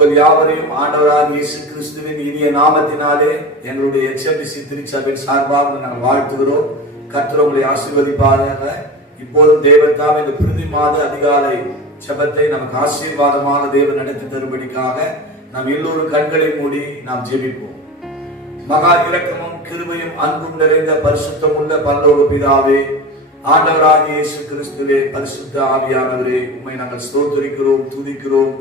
உங்கள் யாவரையும் ஆண்டவராகிய இயேசு கிறிஸ்துவின் இனிய நாமத்தினாலே எங்களுடைய HMBC திருச்சபையின் சார்பாக நாங்கள் வாழ்த்துகிறோம். கர்த்தர் உங்களை ஆசீர்வதிப்பாராக. இப்போதும் தேவன் இந்த பிரதி மாத அதிகாலை ஜெபத்தை நமக்கு ஆசீர்வாதமாக தேவன் நடத்தி தரும்படிக்காக நாம் எல்லோரும் கண்களை மூடி நாம் ஜெபிப்போம். மகா இரக்கமும் கிருபையும் அன்பும் நிறைந்த பரிசுத்தமுள்ள பரலோக பிதாவே, ஆண்டவராகிய இயேசு கிறிஸ்துவே, பரிசுத்த ஆவியானவரே, உம்மை நாங்கள் ஸ்தோத்திரிக்கிறோம், துதிக்கிறோம்.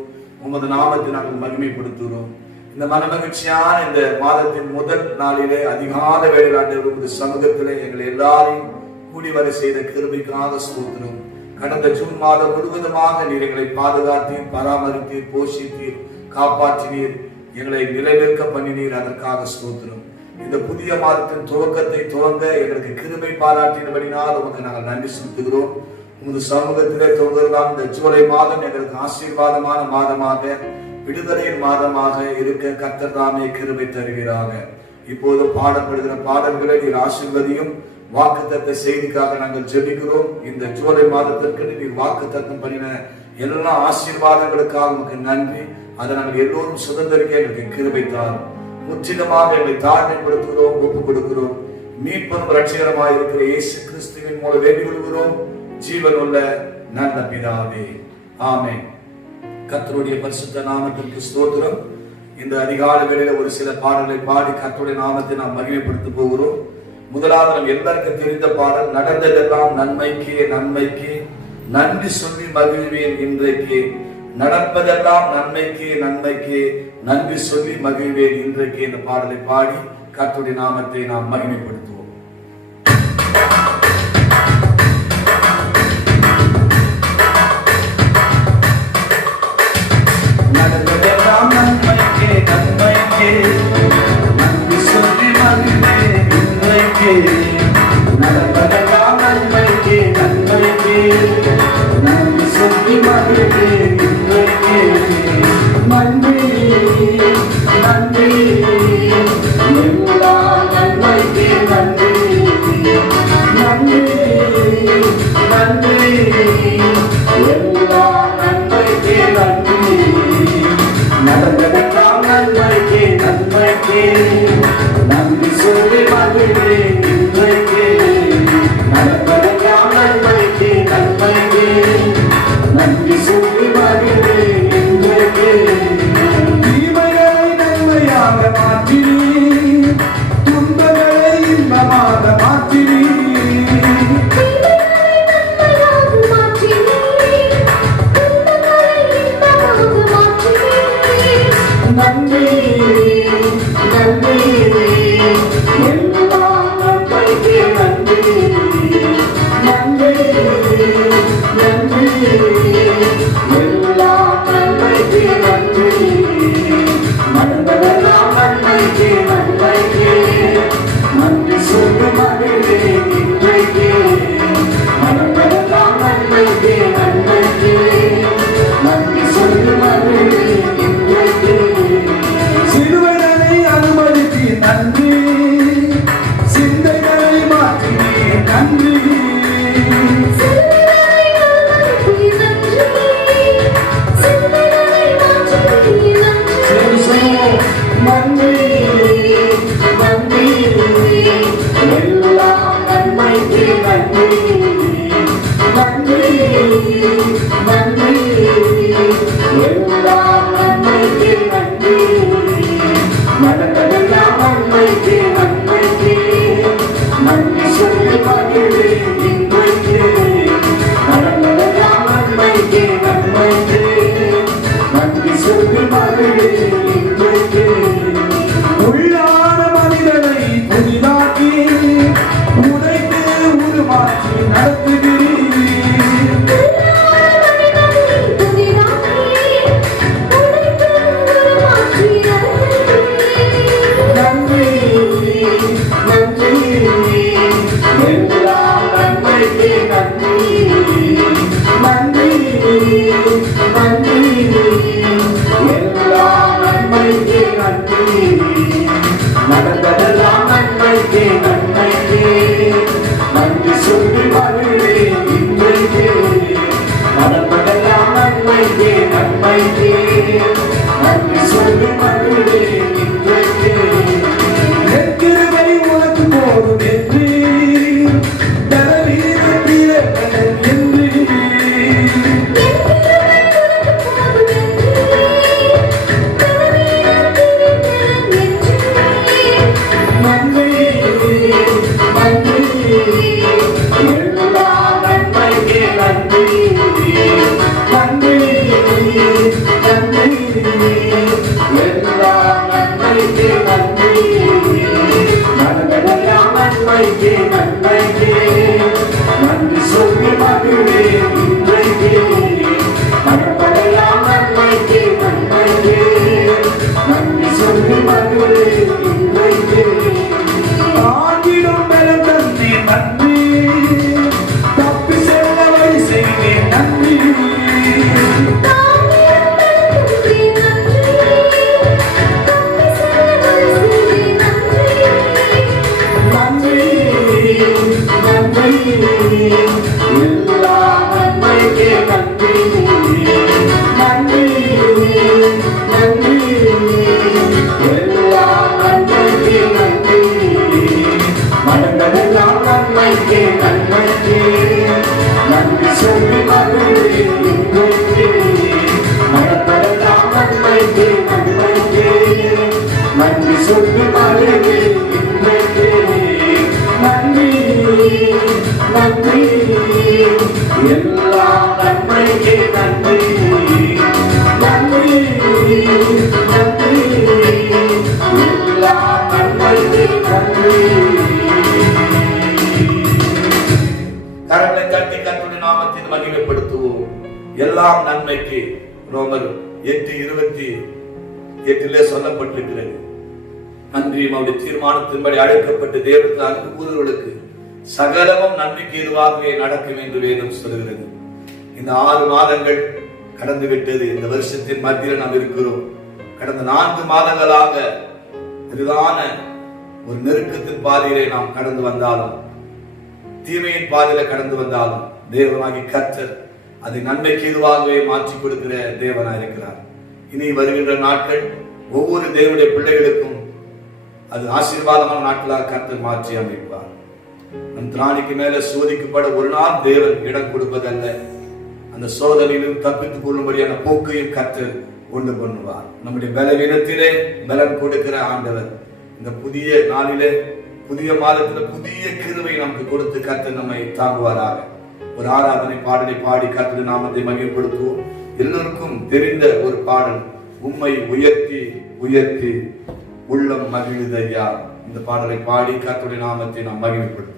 உமது நாமத்தை நாங்கள் மகிமைப்படுத்துகிறோம். இந்த மனமகிழ்ச்சியான இந்த மாதத்தின் முதல் நாளிலே அதிகால வேளையில் ஆண்டவர் உமது சமூகத்திலே எங்களை எல்லாரையும் கூடி வர செய்த கிருபைக்காக ஸ்தோத்திரம். கடந்த ஜூன் மாதம் முழுவதுமாக நீர் எங்களை பாதுகாத்தீர், பராமரித்தீர், போஷித்தீர், காப்பாற்றினீர், எங்களை நிலைநிற்க பண்ணினீர். அதற்காக ஸ்தோத்திரம். இந்த புதிய மாதத்தின் துவக்கத்தை துவங்க எங்களுக்கு கிருபை பாராட்டினபடினால் உமக்கு நாங்கள் நன்றி செலுத்துகிறோம். உமது சமூகத்திலே துவங்குகிறதாம் இந்த ஜூலை மாதம் எங்களுக்கு ஆசீர்வாதமான மாதமாக, விடுதலையின் மாதமாக இருக்க கர்த்தர் தாமே கிருபை தருகிறாங்க. இப்போது பாடப்படுகிற பாடல்களை நீர் ஆசீர்வதியும். வாக்குத்தத்த செய்திக்காக நாங்கள் ஜெபிக்கிறோம். இந்த ஜூலை மாதத்திற்கு நீர் வாக்குத்தத்தம் பண்ணின எல்லா ஆசீர்வாதங்களுக்காக உமக்கு நன்றி. அதை நாங்கள் எல்லோரும் சுதந்திரிக்க எங்களுக்கு கிருபை தாரும். முற்றிலுமாக எங்களை தாழ்மைப்படுத்துகிறோம், ஒப்புக் கொடுக்கிறோம். மீட்பும் ரட்சிகரமாக இருக்கிற இயேசு கிறிஸ்துவின் மூலம் வேண்டிக் கொள்கிறோம், ஜீவனுள்ள நல்ல பிதாவே, ஆமென். கர்த்தருடைய பரிசுத்த நாமத்திற்கு ஸ்தோத்திரம். இந்த அதிகாலை வேளையில ஒரு சில பாடல்களை பாடி கர்த்தருடைய நாமத்தை நாம் மகிமைப்படுத்த போகிறோம். முதலாவது நம் எல்லாருக்கும் தெரிந்த பாடல், நடந்ததெல்லாம் நன்மைக்கே நன்மைக்கே, நன்றி சொல்லி மகிழ்வேன் இன்றைக்கு. நடப்பதெல்லாம் நன்மைக்கே நன்மைக்கே, நன்றி சொல்லி மகிழ்வேன் இன்றைக்கு. இந்த பாடலை பாடி கர்த்தருடைய நாமத்தை நாம் மகிமைப்படுத்துவோம். நடந்ததெல்லாம் நன்மைக்கே நன்மைக்கே, நன்றி சொல்லி மகிழ்வேன் இன்றைக்கு. நடப்பதெல்லாம் நன்மைக்கே நன்மைக்கே, நன்றி சொல்லி மகிழ்வேன் இன்றைக்கு. நன்றி நன்றி எல்லா நன்மைக்கே நன்றி, நன்றி நன்றி எல்லா நன்மைக்கே நன்றி. நடந்ததெல்லாம் நன்மைக்கே நன்மைக்கே, நன்றி சொல்லி மகிழ்வேன் இன்றைக்கு. நடப்பதெல்லாம் நன்மைக்கே நன்மைக்கே, நன்றி சொல்லி மகிழ்வேன் இன்றைக்கு. தீமைகளை நன்மையாக மாற்றினீர், துன்பங்களை இன்பமாக மாற்றினீர். நன்றி நன்றி எல்லா நன்மைக்கே நன்றி, நன்றி நன்றி எல்லா நன்மைக்கே நன்றி. நடந்ததெல்லாம் நன்மைக்கே நன்மைக்கே, நன்றி சொல்லி மகிழ்வேன் இன்றைக்கு. நடந்ததெல்லாம் நன்மைக்கே நன்மைக்கே, நன்றி சொல்லி மகிழ்வேன் இன்றைக்கு. சிறுவனை அனுமதித்து நன்றி, சிந்தைகளை மாற்றினே நன்றி. நன்றி நன்றி எல்லா நன்மைக்கே நன்றி, நன்றி நன்றி எல்லா நன்மைக்கே நன்றி. நடந்ததெல்லாம் நன்மைக்கே நன்மைக்கே, நன்றி சொல்லி மகிழ்வேன் இன்றைக்கு. நடந்ததெல்லாம் நன்மைக்கே நன்மைக்கே, நன்றி சொல்லி மகிழ்வேன் இன்றைக்கு. உள்ளான மனிதனை புதிதாக்கி உடைத்து உருமாற்றி நடத்துகிறீர். நன்றி நன்றி எல்லா நன்மைக்கே நன்றி, நன்றி நன்றி எல்லா நன்மைக்கே நன்றி. நடந்ததெல்லாம் நன்மைக்கே நன்மைக்கே, நன்றி சொல்லி மகிழ்வேன் இன்றைக்கு. நடந்ததெல்லாம் நன்மைக்கே நன்மைக்கே, நன்றி சொல்லி மகிழ்வேன் இன்றைக்கே. என் கிருபை உனக்கு போதும் என்று கரங்களை தட்டி கர்த்தருடைய நாமத்தை மகிமைப்படுத்துவோம். எல்லாம் நன்மைக்கு. ரோமர் 8:28 சொல்லப்பட்டிருக்கிறது. அன்றியும் அவருடைய தீர்மானத்தின்படி அழைக்கப்பட்டு தேவனுக்கு அன்பு கூறுவர்களுக்கு சகலமும் நன்மைக்கு எதுவாகவே நடக்கும் என்று வேதம் சொல்கிறது. இந்த 6 மாதங்கள் கடந்து விட்டது. இந்த வருஷத்தின் மத்தியில் நாம் இருக்கிறோம். கடந்த 4 மாதங்களாக பெரிதான ஒரு நெருக்கத்தின் பாதையிலே நாம் கடந்து வந்தாலும், தீமையின் பாதையில கடந்து வந்தாலும், தேவனாகி கர்த்தர் அதை நன்மைக்கு எதுவாகவே மாற்றி கொடுக்கிற தேவனா இருக்கிறார். இனி வருகின்ற நாட்கள் ஒவ்வொரு தேவனுடைய பிள்ளைகளுக்கும் அது ஆசீர்வாதமான நாட்களாக கர்த்தர் மாற்றி அமைப்பார். நம் திராணிக்கு மேல சோதிக்கப்பட ஒரு நாள் தேவன் இடம் கொடுப்பதல்ல, அந்த சோதனையிலும் தப்பித்துக் கொள்ளும்படியான போக்கையும் கர்த்தர் கொண்டு பண்ணுவார். நம்முடைய பலவீனத்திலே பலன் கொடுக்கிற ஆண்டவர் இந்த புதிய நாளிலே, புதிய மாதத்துல புதிய கிருபை நமக்கு கொடுத்து கர்த்தர் நம்மை தாங்குவாராக. ஒரு ஆராதனை பாடலை பாடி கர்த்தருடைய நாமத்தை மகிமைப்படுத்துவோம். எல்லோருக்கும் தெரிந்த ஒரு பாடல், உம்மை உயர்த்தி உயர்த்தி உள்ளம் மகிழுதையா. இந்த பாடலை பாடி கர்த்தருடைய நாமத்தை நாம் மகிமைப்படுத்துவோம்.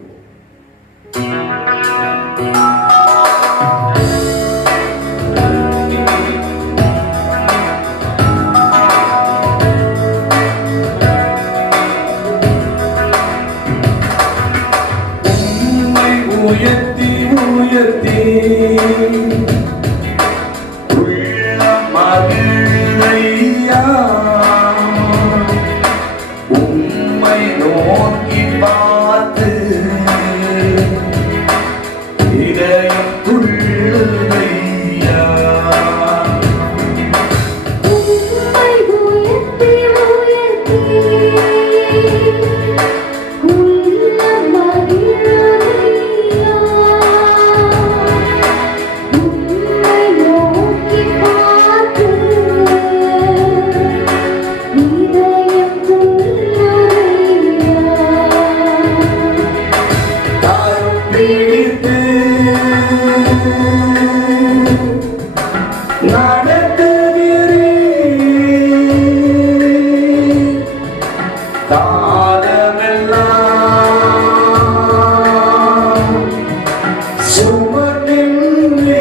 உயர்த்தி உயர்த்தி உள்ள மகிழ்வையா, உம்மை நோக்கி பார்த்து இதயம் துள்ளுதையா. உம்மை உயர்த்தி உயர்த்தி உள்ள மகிழ்வையா, சுமக்கின்றே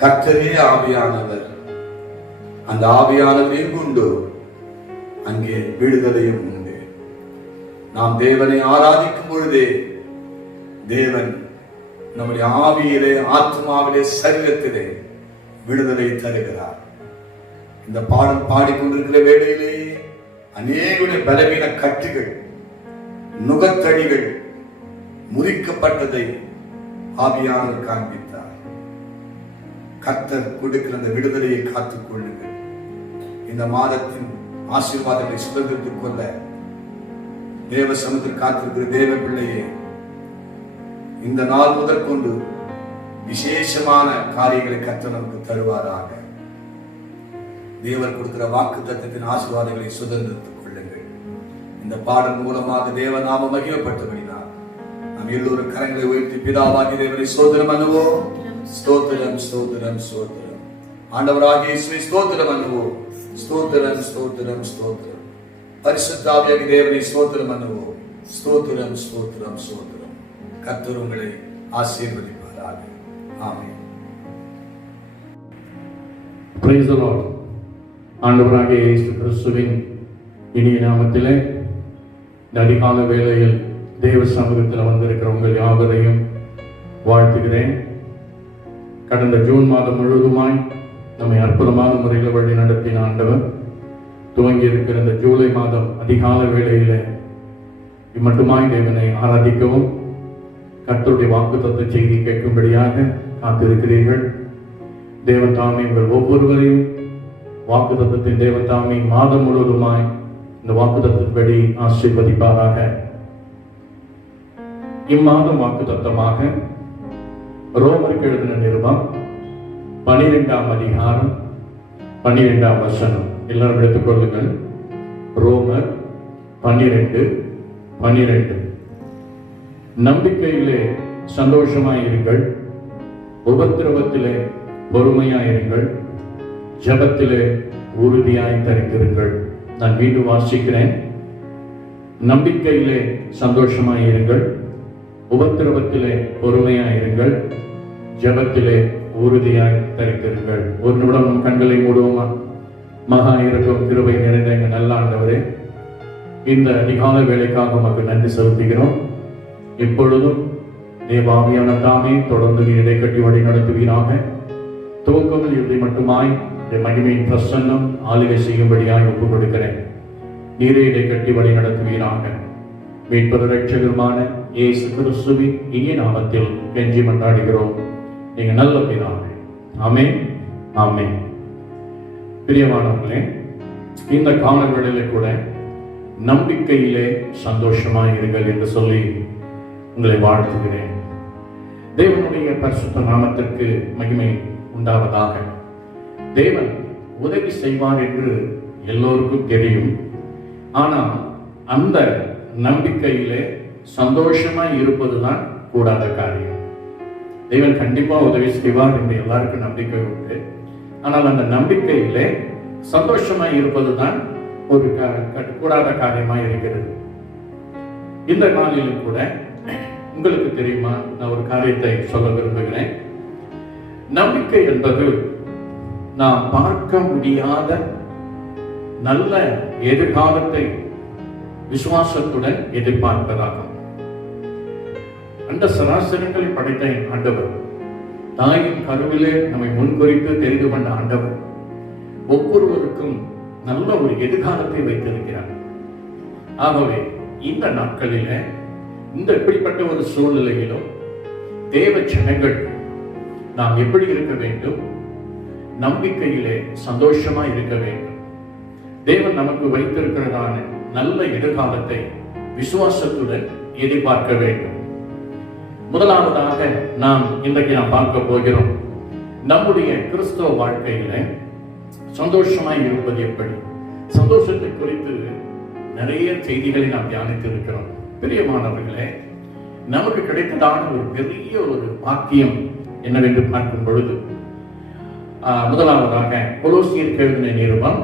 கர்த்தரே ஆவியானவர். அந்த ஆவியானவர் எங்குண்டோ அங்கே விடுதலையும் உண்டு. நாம் தேவனை ஆராதிக்கும் பொழுதே தேவன் நம்முடைய ஆவியிலே, ஆத்மாவிலே, சரீரத்திலே விடுதலை தருகிறார். இந்த பாடல் பாடிக்கொண்டிருக்கிற வேளையிலே அநேக பலவீன கட்டுகள், நுகத்தடிகள் முறிக்கப்பட்டதை ஆவியானவர் காண்பித்தார். கர்த்தர் கொடுக்கிற அந்த விடுதலையை காத்துக் கொள்ளுங்கள். இந்த மாதத்தின் ஆசீர்வாதங்களை சுதந்திரத்துக் கொள்ள தேவ சமுத்திரம் காத்திருக்கிற தேவ பிள்ளையே, இந்த நாள் முதற்கொண்டு விசேஷமான காரியங்களை கர்த்தர் நமக்கு தருவாராக. தேவர் கொடுக்கிற வாக்கு தத்தத்தின் ஆசீர்வாதங்களை சுதந்திரத்துக் கொள்ளுங்கள். இந்த பாடல் மூலமாக தேவ நாம மகிமைப்பட்டபடினார் நாம் எல்லோரும் கரங்களை உயர்த்தி பிதாவாகி தேவனை ஸ்தோத்திரம் பண்ணுவோம். ஸ்தோத்திரம், ஸ்தோத்திரம், ஸ்தோத்திரம். ஆண்டவராகிய இயேசுவை ஸ்தோத்திரம் பண்ணுவோம். ஸ்தோத்திரம், ஸ்தோத்திரம், ஸ்தோத்திரம். பரிசுத்த ஆவியாகிய தேவனை ஸ்தோத்திரம் பண்ணுவோம். ஸ்தோத்திரம், ஸ்தோத்திரம், ஸ்தோத்திரம். கர்த்தர் உங்களை ஆசீர்வதிப்பாராக. ஆமென். Praise the Lord. ஆண்டவராகிய இயேசு கிறிஸ்துவின் இனிய நாமத்திலே இந்த அதிகால வேளையில் தேவ சமூகத்தில் வந்திருக்கிற உங்கள் யாவரையும் வாழ்த்துகிறேன். கடந்த ஜூன் மாதம் முழுவதுமாய் நம்மை அற்புதமான முறையில் வழி நடத்தின ஆண்டவர் துவங்கி இருக்கிற இந்த ஜூலை மாதம் அதிகால வேளையிலே மட்டுமாய் தேவனை ஆராதிக்கவும் கர்த்தருடைய வாக்குத்தத்த செய்தி கேட்கும்படியாக காத்திருக்கிறீர்கள். தேவன் தாமே உங்கள் ஒவ்வொருவரையும் வாக்குத்தத்தத்தின் தேவன் தாமே மாதம் முழுவதுமாய் இந்த வாக்குத்தத்தின்படி ஆசீர்வதிப்பாராக. இம்மாதம் வாக்குத்தத்தமாக ரோமருக்கு எழுதின நிருபம் 12ஆம் அதிகாரம் 12ஆம் வசனம். எல்லாரும் எடுத்துக்கொள்ளுங்கள். ரோமர் 12:12. நம்பிக்கையிலே சந்தோஷமாயிருங்கள், உபத்திரவத்திலே பொறுமையாயிருங்கள், ஜெபத்திலே உறுதியாய் தரித்திருங்கள். நான் மீண்டும் வாசிக்கிறேன். நம்பிக்கையிலே சந்தோஷமாயிருங்கள், உபத்திரவத்திலே பொறுமையாயிருங்கள், ஜெபத்திலே உறுதியாய் தரித்திருங்கள். ஒரு நிமிடம் நம் கண்களை மூடுவோமா? மகா இரக்கம் கிருபை நிறைந்த எங்கள் நல்ல ஆண்டவரே, இந்த அதிகால வேலைக்காக உமக்கு நன்றி செலுத்துகிறோம். இப்பொழுதும் தேவாவியான தாமே தொடர்ந்து நீ இடை கட்டி வழி நடத்துவீராக. துவக்கங்கள் இறுதி மட்டுமாய் இந்த மகிமையின் பிரசன்னம் ஆளுகை செய்யும்படியாய் ஒப்புக் கொடுக்கிறேன். நீரை இடை கட்டி வழி நடத்துவீராக. மீட்பது ரட்சகருமான இயேசு கிறிஸ்துவின் இனிய நாமத்தில் கெஞ்சி மன்றாடுகிறோம். நீங்க நல்ல பிதாவே. ஆமென், ஆமென். பிரியமானவர்களே, இந்த காலங்களிலே கூட நம்பிக்கையிலே சந்தோஷமாய் இருங்கள் என்று சொல்லி உங்களை வாழ்த்துகிறேன். தேவனுடைய பரிசுத்த நாமத்திற்கு மகிமை உண்டாவதாக. தேவன் உதவி செய்வார் என்று எல்லோருக்கும் தெரியும். ஆனால் அந்த நம்பிக்கையிலே சந்தோஷமாய் இருப்பதுதான் கூடாத காரியம். தேவன் கண்டிப்பா உதவி செய்வார் என்று எல்லாருக்கும் நம்பிக்கை உண்டு. ஆனால் அந்த நம்பிக்கையிலே சந்தோஷமாய் இருப்பதுதான் ஒரு கூடாத காரியமாய் இருக்கிறது. இந்த நாளிலும் கூட உங்களுக்கு தெரியுமா, நான் ஒரு காரியத்தை சொல்ல விரும்புகிறேன். நம்பிக்கை என்பது நாம் பார்க்க முடியாத நல்ல எதிர்காலத்தை விசுவாசத்துடன் எதிர்பார்ப்பதாகும். அந்த சராசரிகளை படைத்த ஆண்டவர், தாயின் கருவிலே நம்மை முன்குறித்து தெரிந்து கொண்ட ஆண்டவர் ஒவ்வொருவருக்கும் நல்ல ஒரு எதிர்காலத்தை வைத்திருக்கிறார். ஆகவே இந்த நாட்களிலே இந்த இப்படிப்பட்ட ஒரு சூழ்நிலையிலும் தேவ ஜனங்கள் நாம் எப்படி இருக்க வேண்டும்? நம்பிக்கையிலே சந்தோஷமா இருக்க வேண்டும். தேவன் நமக்கு வைத்திருக்கிறதான நல்ல எதிர்காலத்தை விசுவாசத்துடன் எதிர்பார்க்க வேண்டும். முதலாவதாக நாம் இன்றைக்கு பார்க்க போகிறோம், நம்முடைய கிறிஸ்தவ வாழ்க்கையில சந்தோஷமாய் இருப்பது எப்படி? சந்தோஷத்தை குறித்து நிறைய செய்திகளை நாம் தியானித்து இருக்கிறோம். பிரியமானவர்களே, நமக்கு கிடைத்ததான ஒரு பெரிய ஒரு பாக்கியம் என்னவென்று பார்க்கும் பொழுது, முதலாவதாக கொலோசியருக்கு எழுதின நிருபம்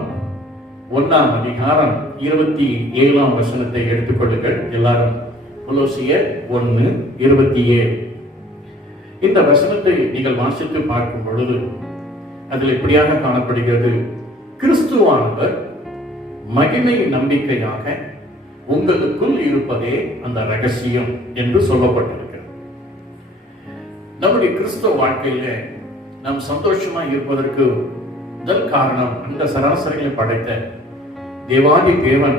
1ஆம் அதிகாரம் 27ஆம் வசனத்தை எடுத்துக்கொள்ளுங்கள். எல்லாரும் கொலோசியர் 1:27. இந்த வசனத்தை நீங்கள் வாசித்து பார்க்கும் பொழுது அதில் இப்படியாக காணப்படுகிறது, கிறிஸ்துவானவர் மகிமை நம்பிக்கையாக உங்களுக்குள் இருப்பதே அந்த ரகசியம் என்று சொல்லப்பட்டிருக்கிறது. நம்முடைய கிறிஸ்துவ வாழ்க்கையில நாம் சந்தோஷமா இருப்பதற்கு முதல் காரணம், அந்த சராசரிகளை படைத்த தேவாதி தேவன்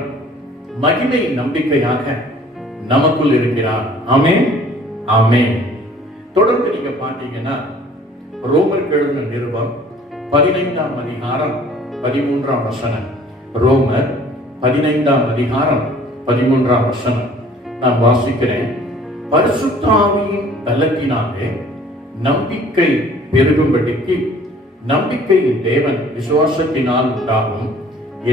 மகிமை நம்பிக்கையாக நமக்குள் இருக்கிறார். ஆமென், ஆமென். தொடர்ந்து நீங்க பார்த்தீங்கன்னா ரோமர் எழுதின நிருபம் 15ஆம் அதிகாரம் 13ஆம் வசனம். ரோமர் 15ஆம் அதிகாரம் 13ஆம் வசனம் நான் வாசிக்கிறேன். பரிசுத்த ஆவியின் பலத்தினாலே நம்பிக்கை பெருகும்படிக்கு நம்பிக்கையின் தேவன் விசுவாசத்தினால் உண்டாகும்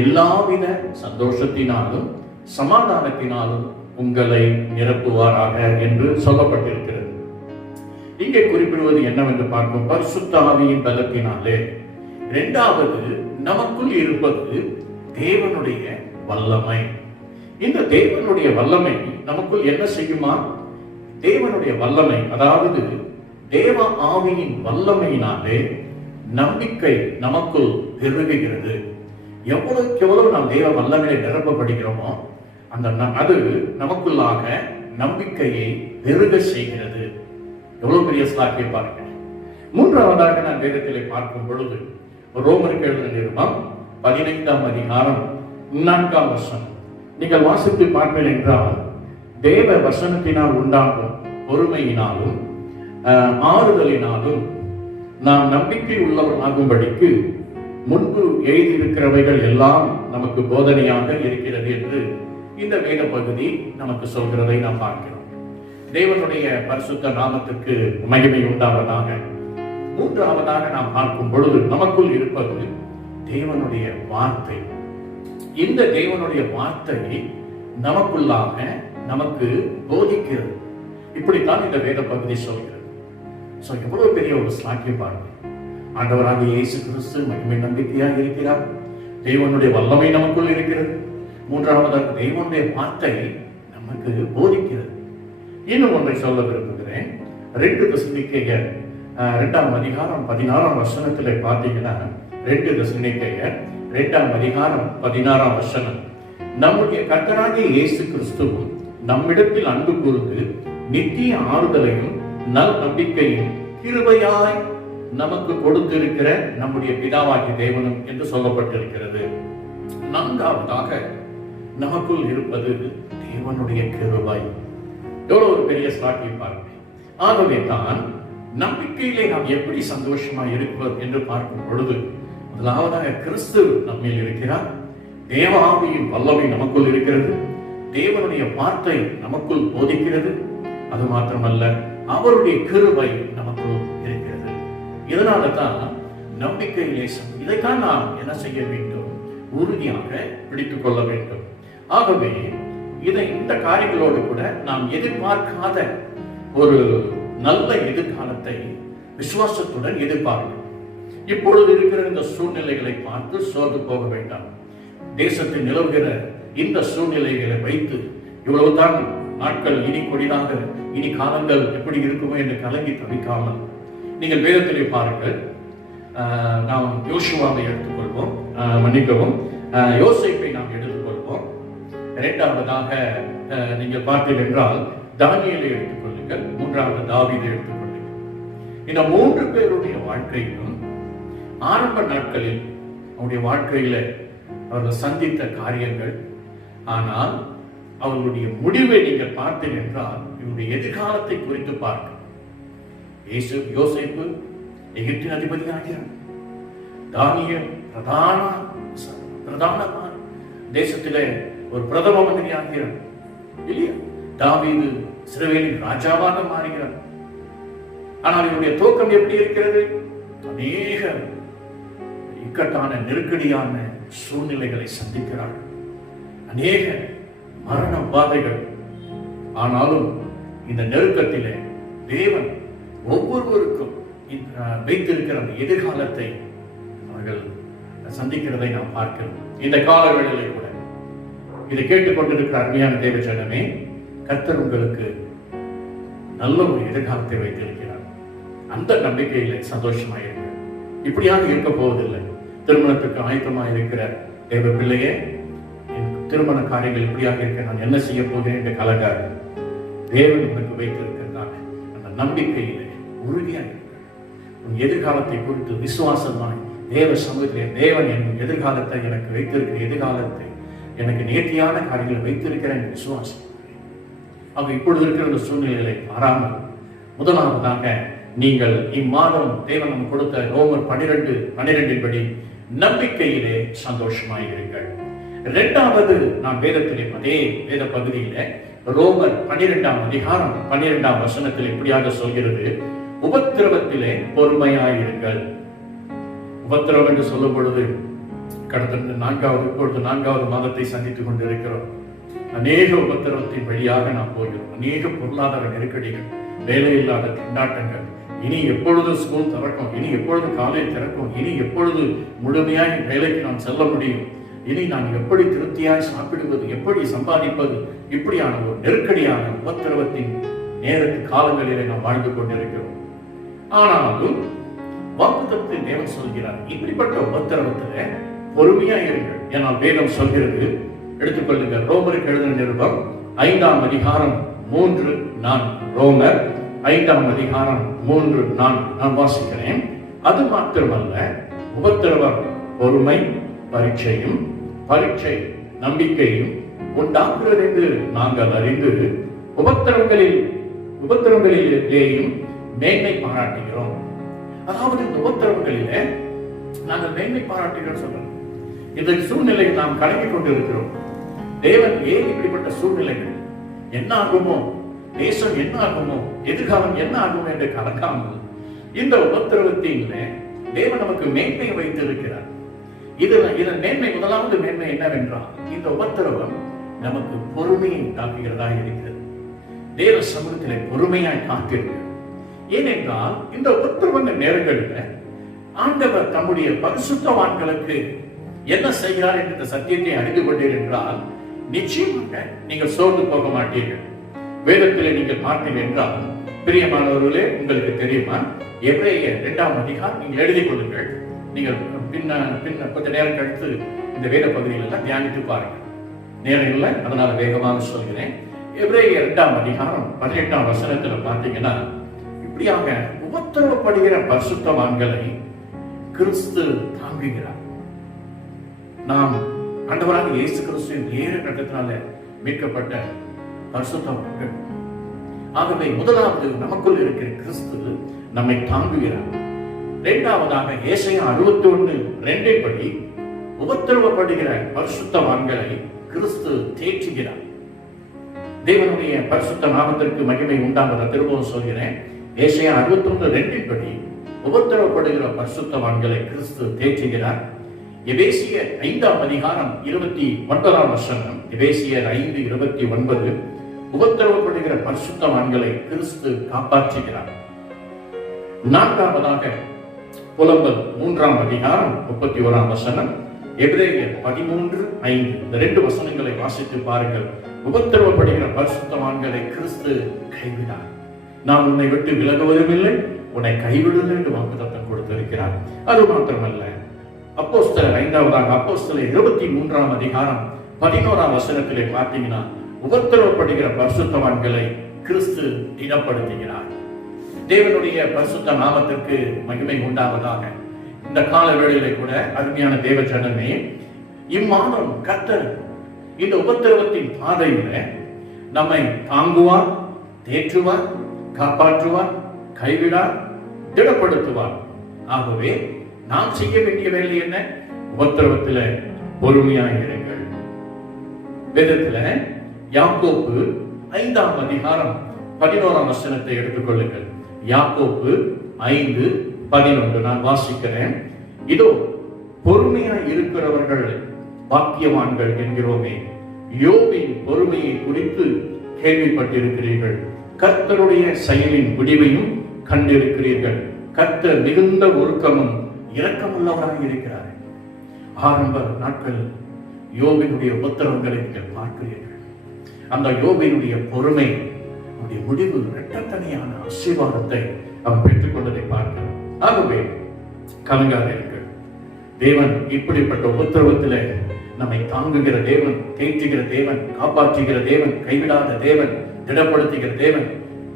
எல்லாவித சந்தோஷத்தினாலும் சமாதானத்தினாலும் உங்களை நிரப்புவாராக என்று சொல்லப்பட்டிருக்கிறது. இங்கே குறிப்பிடுவது என்னவென்று பார்க்கும், பரிசுத்த ஆவியின் பலத்தினாலே. இரண்டாவது, நமக்குள் இருப்பது தேவனுடைய வல்லமை. இந்த தேவனுடைய வல்லமை நமக்குள் என்ன செய்யுமா? தேவனுடைய வல்லமை, அதாவது தேவ ஆவியின் வல்லமையினாலே நம்பிக்கை நமக்குள் பெருகுகிறது. எவ்வளவுக்கு எவ்வளவு நாம் தேவ வல்லமையை நிரப்பப்படுகிறோமோ அது நமக்குள்ளாக நம்பிக்கையை பெருக செய்கிறது. எவ்வளவு பெரிய ஸ்லாக்கியை பாருங்க. மூன்றாவதாக நான் வேதத்திலே பார்க்கும் பொழுது ரோமருக்கு எழுதின நிருபம் 15ஆம் அதிகாரம் 4ஆம் வசனம் நீங்கள் வாசித்து பார்ப்பீர்கள் என்றால், தேவ வசனத்தினால் உண்டாகும் பொறுமையினாலும் ஆறுதலினாலும் நாம் நம்பிக்கை உள்ளவர்களாகும்படிக்கு முன்பு எழுதியிருக்கிறவைகள் எல்லாம் நமக்கு போதனையாக இருக்கிறது என்று இந்த வேத பகுதி நமக்கு சொல்கிறதை நாம் பார்க்கிறோம். தேவனுடைய பரிசுத்த நாமத்துக்கு மகிமை உண்டாவதாக. மூன்றாவதாக நாம் பார்க்கும் பொழுது நமக்குள் இருப்பது தேவனுடைய வார்த்தை. இந்த தேவனுடைய வார்த்தை நமக்குள்ளாக நமக்கு போதிக்கிறது. இப்படித்தான் இந்த வேத பகுதி சொல்கிறது. எவ்வளவு பெரிய ஒரு ஸ்லாக்கியம் பாருங்க. ஆண்டவராக இயேசு கிறிஸ்து மகிமை நம்பிக்கையாக இருக்கிறார். தேவனுடைய வல்லமை நமக்குள் இருக்கிறது. மூன்றாவதாக தேவனுடைய வார்த்தை நமக்கு போதிக்கிறது. இன்னும் ஒன்றை சொல்ல விரும்புகிறேன். 2 தெசலோனிக்கேயர் 2ஆம் அதிகாரம் 16ஆம் வசனத்திலே பார்த்தீங்கன்னா, 2 தெசலோனிக்கேயர் 2ஆம் அதிகாரம் 16ஆம் வசனம், நம்முடைய கர்த்தராகிய இயேசு கிறிஸ்துவும் நம்மிடத்தில் அன்பு கூர்ந்து நித்திய ஆறுதலையும் நல் நம்பிக்கையும் கிருபையாய் நமக்கு கொடுத்திருக்கிற நம்முடைய பிதாவாகிய தேவனும் என்று சொல்லப்பட்டிருக்கிறது. 4ஆவதாக நமக்குள் இருப்பது தேவனுடைய கிருபை. எவ்வளவு ஒரு பெரிய ஸ்லாக்கியம் பாருங்க. ஆகவே தான் நம்பிக்கையிலே நாம் எப்படி சந்தோஷமா இருப்பது என்று பார்க்கும் பொழுது, முதலாவதாக கிறிஸ்து நம்மில் இருக்கிறார். தேவ ஆவியின் வல்லமை நமக்குள் இருக்கிறது. தேவனுடைய வார்த்தை நமக்குள் போதிக்கிறது. அது மாத்திரமல்ல, அவருடைய கிருபை நமக்குள் இருக்கிறது. இதனால தான் நம்பிக்கையிலே இதைத்தான் நாம் என்ன செய்ய வேண்டும்? உறுதியாக பிடித்துக் கொள்ள வேண்டும். ஆகவே இந்த காரியங்களோடு கூட நாம் எதிர்பார்க்காத ஒரு நல்ல எதிர்காலத்தை விசுவாசத்துடன் எதிர்பார்க்கணும். இப்பொழுது இருக்கிற இந்த சூழ்நிலைகளை பார்த்து சோர்ந்து போக வேண்டாம். தேசத்தில் நிலவுகிற இந்த சூழ்நிலைகளை வைத்து இவ்வளவுதான் நாட்கள், இனி கொடிதாக, இனி காலங்கள் எப்படி இருக்குமோ என்று கலங்கி தவிக்காமல் நீங்கள் வேதத்திலே பாருங்கள். நாம் யோசுவாவை எடுத்துக்கொள்வோம், மன்னிக்கவும், யோசேப்பை நாம் எடுத்துக்கொள்வோம். இரண்டாவதாக நீங்கள் பார்த்தீர்கள் என்றால் தானியேலை எடுத்துக்கொள்ளுங்கள். மூன்றாவது தாவீதை எடுத்துக்கொள்ளுங்கள். இந்த 3 பேருடைய வாழ்க்கையிலும் ஆரம்ப நாட்களில் அவருடைய வாழ்க்கையில அவர்கள் சந்தித்த காரியங்கள், ஆனால் அவர்களுடைய முடிவை நீங்கள் பார்த்தீர்கள் என்றால் இவருடைய எதிர்காலத்தை குறித்து பார்க்க, யோசேப்பு எகிப்தின் அதிபதியாகிறார். தானியேல் பிரதான தேசத்திலே ஒரு பிரதம மந்திரியாகிறார் இல்லையா? தாவீது இஸ்ரவேலின் ராஜாவாக மாறுகிறார். ஆனால் இவருடைய துவக்கம் எப்படி இருக்கிறது? அநேக இக்கட்டான நெருக்கடியான சூழ்நிலைகளை சந்திக்கிறார். அநேக மரண உபாதைகள். ஆனாலும் இந்த நெருக்கத்திலே தேவன் ஒவ்வொருவருக்கும் வைத்திருக்கிற அந்த எதிர்காலத்தை அவர்கள் சந்திக்கிறதை நாம் பார்க்கிறோம். இந்த காலவேளையிலே கூட இதை கேட்டுக்கொண்டிருக்கிற அருமையான தேவ ஜனமே, கர்த்தர் உங்களுக்கு நல்ல ஒரு எதிர்காலத்தை வைத்திருக்கிறார். அந்த நம்பிக்கையில சந்தோஷமாயிருங்க. இப்படியாக இருக்க போவதில்லை. திருமணத்துக்கு ஆயத்தமாக இருக்கிற தேவ பிள்ளையே, என் திருமண காரியங்கள் இப்படியாக இருக்க, நான் என்ன செய்ய போகிறேன் என்று கலங்காது. தேவன் உனக்கு வைத்திருக்கிறதான அந்த நம்பிக்கையிலே உறுதியாக இருக்க. உன் எதிர்காலத்தை குறித்து விசுவாசமாய் தேவ சமூகத்திலே, தேவன் என் எதிர்காலத்தை எனக்கு வைத்திருக்கிற எதிர்காலத்தை எனக்கு நேர்த்தியான காரியங்களை வைத்திருக்கிறேன் விசுவாசம். ஆக இப்பொழுது இருக்கிற அந்த சூழ்நிலைகளை மாறாமல், முதலாவதாக நீங்கள் இம்மாதம் தேவன் நமக்கு கொடுத்த ரோமர் 12 படி நம்பிக்கையிலே சந்தோஷமாயிருங்கள். இரண்டாவது, நாம் வேதத்திலே அதே வேத பகுதியில ரோமர் 12ஆம் அதிகாரம் 12ஆம் வசனத்தில் இப்படியாக சொல்கிறது, உபத்திரவத்திலே பொறுமையாயிருங்கள். உபத்திரவம் என்று சொல்லும் பொழுது கடந்த நான்காவது மாதத்தை சந்தித்துக் கொண்டிருக்கிறோம். அநேக உபத்திரவத்தின் வழியாக நாம் போகிறோம். அநேக பொருளாதார நெருக்கடிகள், வேலையில்லாத திண்டாட்டங்கள், இனி எப்பொழுது ஸ்கூல் திறக்கும், இனி எப்பொழுது காலேஜ் திறக்கும், இனி எப்பொழுது முழுமையாய் வேலைக்கு நான் செல்ல முடியும், இனி நான் எப்படி திருப்தியாய் சாப்பிடுவது, எப்படி சம்பாதிப்பது, இப்படியான ஒரு நெருக்கடியான உபத்திரவத்தின் நேரத்து காலங்களிலே நாம் வாழ்ந்து கொண்டிருக்கிறோம். ஆனாலும் வாக்குத்தத்தத்தில் தேவன் சொல்கிறார், இப்படிப்பட்ட உபத்திரவத்திலே பொறுமையாய் இருங்கள். ஏனால் வேதம் சொல்கிறது, எடுத்துக்கொள்ளுங்க, ரோமருக்கு எழுதின நிருபம் 5ஆம் அதிகாரம் 3-4. ரோமர் 5ஆம் அதிகாரம் 3-4 நான் வாசிக்கிறேன். அது மாத்திரமல்ல, உபத்திரவம் பொறுமை, பரீட்சையும், பரீட்சை நம்பிக்கையும் உண்டாக்குகிறது என்று நாங்கள் அறிந்து உபத்திரவங்களிலேயும் மேன்மை பாராட்டுகிறோம். அதாவது இந்த உபத்திரவங்களிலே நாங்கள் மேன்மை பாராட்டுகிறோம் சொல்லணும். இந்த சூழ்நிலையை நாம் கலங்கிக் கொண்டிருக்கிறோம். தேவன் ஏன் இப்படிப்பட்ட சூழ்நிலைகள், என்ன ஆகுமோ, தேசம் என்ன ஆகுமோ, எதிர்காலம் என்ன ஆகுமோ என்று கலக்காமல் இந்த உபத்திரவத்திலே தேவன் நமக்கு மேன்மை வைத்திருக்கிறார். இதன் மேன்மை, முதலாவது மேன்மை என்னவென்றால், இந்த உபத்திரவம் நமக்கு பொறுமையை உண்டாக்குகிறதா இருக்கிறது. தேவ சமூகத்திலே பொறுமையாய் காத்திருக்கிறது. ஏனென்றால் இந்த உபத்திரவங்கள் நேரங்களில் ஆண்டவர் தம்முடைய பரிசுத்தவான்களுக்கு என்ன செய்கிறார் என்ற சத்தியத்தை அறிந்து கொண்டீர் என்றால் நிச்சயமாக நீங்கள் சோர்ந்து போக மாட்டீர்கள். வேதத்திலே நீங்கள் பார்த்தீர்கள் என்றால், பிரியமானவர்களே, உங்களுக்கு தெரியுமா, எபிரேயர் 2ஆம் அதிகாரம் நீங்கள் எழுதிக் கொள்ளுங்கள். நீங்கள் பின்ன கொஞ்ச நேரம் கழித்து இந்த வேத பகுதிகள் எல்லாம் தியானித்து பாருங்கள். நேரம் இல்லை, அதனால வேகமாக சொல்கிறேன். எபிரேயர் 2ஆம் அதிகாரம் 18ஆம் வசனத்துல பார்த்தீங்கன்னா, இப்படியாக உபத்திரவப்படுகிற பரிசுத்தவான்களை கிறிஸ்து தாங்குகிறார். நாம் ஆண்டவராக இயேசு கிறிஸ்துவின் ஏறு கட்டத்தினால மீட்கப்பட்ட பரிசுத்தவான்கள். ஆகவே முதலாவது நமக்குள் இருக்கிற கிறிஸ்து நம்மை தாங்குகிறார். இரண்டாவதாக ஏசாயா 61:2 படி உபத்திரவப்படுகிற பரிசுத்தவான்களை கிறிஸ்து தேற்றுகிறார். தேவனுடைய பரிசுத்த நாமத்திற்கு மகிமை உண்டாவதை திரும்பவும் சொல்கிறேன். ஏசாயா 61:2 படி உபத்திரவப்படுகிற பரிசுத்தவான்களை கிறிஸ்து தேற்றுகிறார். எபேசியர் 5ஆம் அதிகாரம் 29ஆம் வசனம், எபேசியர் 5:29, உபத்திரவப்படுகிற பரிசுத்தவான்களை கிறிஸ்து காப்பாற்றுகிறார். நான்காவதாக புலம்பல் 3ஆம் அதிகாரம் 31ஆம் வசனம், எபிரேயர் 13:5, இந்த 2 வசனங்களை வாசித்து பாருங்கள். உபத்திரவப்படுகிற பரிசுத்தவான்களை கிறிஸ்து கைவிடார். நான் உன்னை விட்டு விலகுவதும் இல்லை, உன்னை கைவிடுதல் என்று வாக்குத்தத்தம் கொடுத்திருக்கிறார். அது மாத்திரமல்ல, அப்போஸ்தலர் 5ஆவதாக அப்போஸ்தலர் 23ஆம் அதிகாரம் 11ஆம் வசனத்திலே பார்த்தீங்கன்னா, உபத்திரவப்படுகிற பரிசுத்தவான்களை கிறிஸ்து திடப்படுத்துகிறார். தேவனுடைய பரிசுத்த நாமத்திற்கு மகிமை உண்டாவதாக. இந்த கால வேளையிலே கூட அருமையான தேவ ஜனமே, இம்மாதம் கர்த்தர் இந்த உபத்திரவத்தின் பாதையில நம்மை தாங்குவார், தேற்றுவார், காப்பாற்றுவார், கைவிடார், திடப்படுத்துவார். ஆகவே நாம் செய்ய வேண்டிய வேலை என்ன? உபத்திரவத்தில பொறுமையாயிருங்கள். வேதத்துல யாக்கோப்பு 5ஆம் அதிகாரம் 11ஆம் வசனத்தை எடுத்துக்கொள்ளுங்கள். யாக்கோப்பு 5:11 நான் வாசிக்கிறேன். இதோ பொறுமையாய் இருக்கிறவர்கள் பாக்கியவான்கள் என்கிறோமே, யோபின் பொறுமையை குறித்து கேள்விப்பட்டிருக்கிறீர்கள், கர்த்தருடைய செயலின் முடிவையும் கண்டிருக்கிறீர்கள். கர்த்தர் மிகுந்த ஒழுக்கமும் இரக்கமுள்ளவராக இருக்கிறார். ஆரம்ப நாட்கள் யோபினுடைய உபத்திரவங்களை நீங்கள் பார்க்கிறீர்கள். அந்த யோபினுடைய பொறுமை முடிவு இரட்டத்தனையான ஆசீர்வாதத்தை அவன் பெற்றுக்கொண்டதை பார்க்கிறான். ஆகவே கலங்காதீர்கள். தேவன் இப்படிப்பட்ட உபத்திரவத்தில் நம்மை தாங்குகிற தேவன், தேற்றுகிற தேவன், காப்பாற்றுகிற தேவன், கைவிடாத தேவன், திடப்படுத்துகிற தேவன்.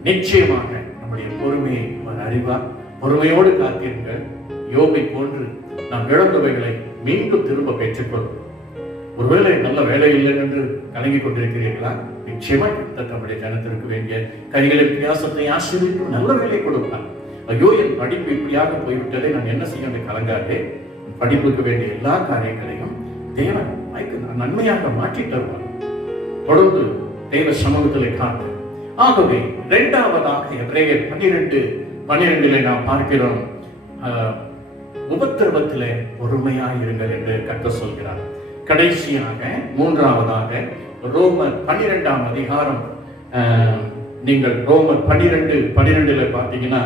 நிச்சயமாக நம்முடைய பொறுமையை அவர் அறிவார். பொறுமையோடு காத்தீர்கள். யோபை போன்று நாம் இழந்தவைகளை மீண்டும் திரும்ப பெற்றுக்கொள்வோம். ஒருவேளை நல்ல வேலை இல்லை என்று கலங்கிக் கொண்டிருக்கிறீர்களா? நிச்சயமா நம்முடைய ஜனத்திற்கு வேண்டிய கைகளின் பிரயாசத்தை ஆசீர்வதித்து நல்ல வேலை கொடுப்பார். ஐயோ, என் படிப்பு இப்படியாக போய்விட்டதை நான் என்ன செய்ய என்று கலங்காதே. படிப்புக்கு வேண்டிய எல்லா காரியங்களையும் தேவன் நன்மையாக மாற்றி தருவார். தொடர்ந்து தேவ சமூகத்தில் காட்டு. ஆகவே இரண்டாவதாக எபிரேயர் 12:12 நாம் பார்க்கிறோம், உபத்திரவத்திலே பொறுமையாயிருங்கள் என்று கர்த்தர் சொல்கிறார். கடைசியாக மூன்றாவதாக ரோமர் 12ஆம் அதிகாரம், நீங்கள் ரோமர் 12:12 பார்த்தீங்கன்னா,